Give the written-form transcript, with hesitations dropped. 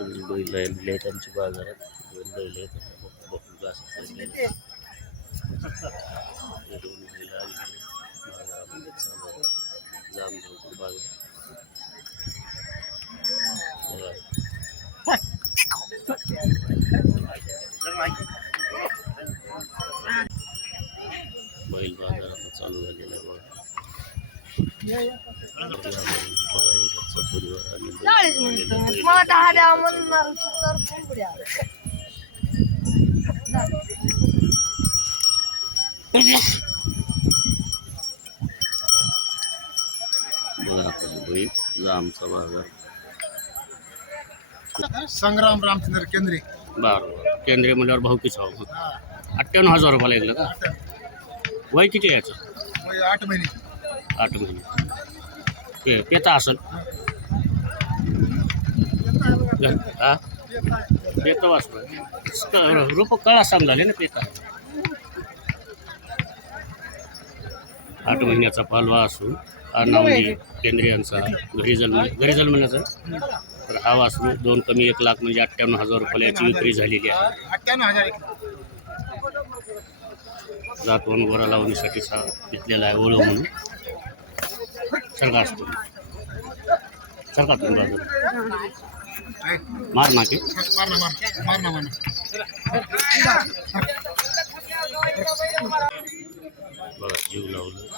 तुम्ही बैल आणले त्यांची बाजारात 2 बैल आहेत बघू असं हे 2 बैल आणले बाजारामध्ये चालू आहे जामगावकर बाजार बैल बाजार आता चालू झालेला आहे बघा परिवार आणि बघा आपण बैल जामचा बाजार संग्राम रामचंद्र केंद्रे बरोबर केंद्रीय म्हणल्यावर भाऊ किती भाऊ 58,000 रुपयाला ऐकलं का वय किती आहे याचं 8 महिने 8 महिने ते पेता असेल हा पेता वाचलं रूप कळा समजाले ना पेता 8 महिन्याचा पालवा असून हा नावनी केंद्रीयांचा घरी जन्मण्याचा तर हा वासरू 2 कमी 1 लाख म्हणजे 58,000 रुपयाला याची विक्री झालेली आहे 98,000 जातवन गोरा लावणीसाठी घेतलेला आहे ओळू म्हणून सरकार असतो सरकार तुम्ही मार नाके बघा जीव लावलं